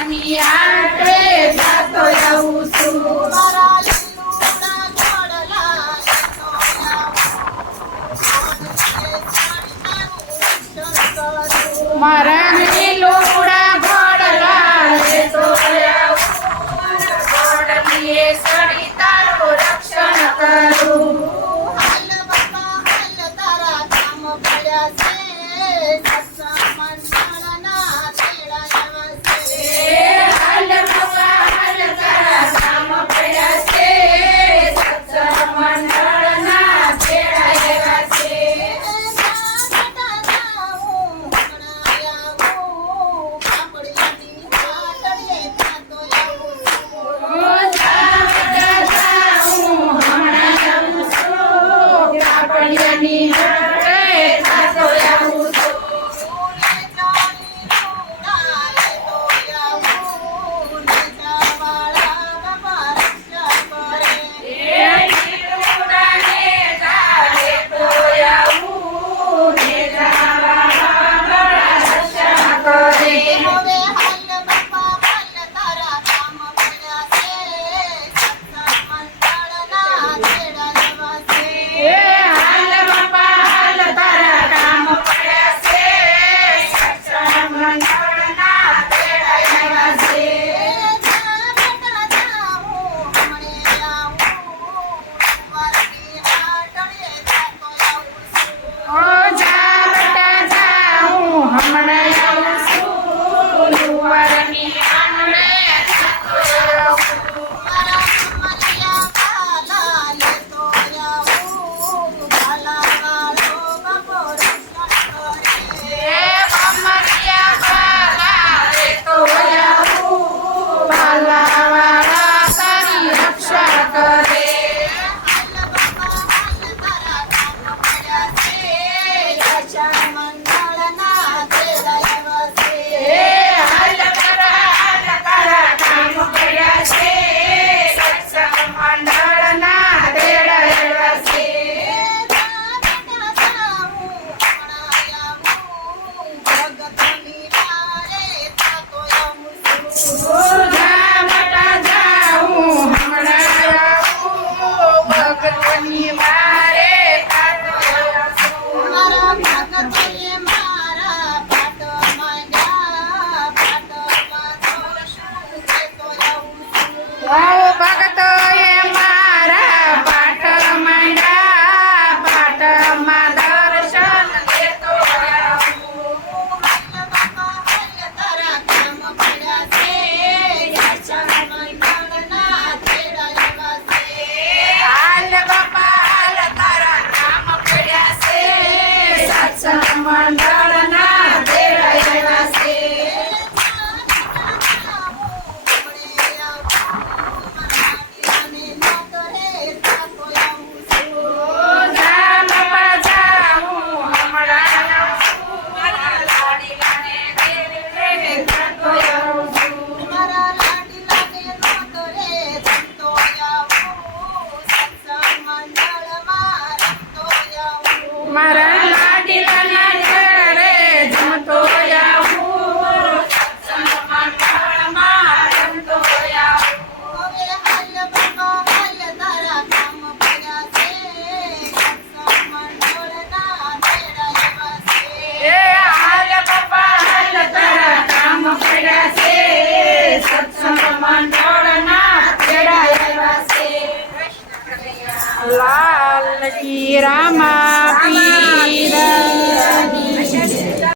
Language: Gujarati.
ભગવાની આટે જાતો જાઉં છું. મારા લીલુડા ઘોડલા લેતો આવું. મારા લીલુડા ઘોડલા લેતો આવું. ઘોડલીએ સડી તારું રક્ષણ કરું. હાલ બાપા હાલ તારા કામ પડ્યા છે. સત્સંગ મંડળના તેડા એવા છે. હાલ બાપા હાલ તારા કામ પડ્યા છે. સત્સંગ મંડળના તેડા એવા છે. કાપડિયાની હાટે જાતો જાઉં છું. મારા લાડીલાના ઘરે જમતો આવું. સત્સંગ મંડળમાં રમતો આવું. હવે હાલ બાપા હાલ તારા કામ પડ્યા છે. સત્સંગ મંડળના તેડા એવા છે. હાલ બાપા હાલ તારા કામ પડ્યા છે. સત્સંગ મંડળના તેડા એવા છે. લાલ કી રામા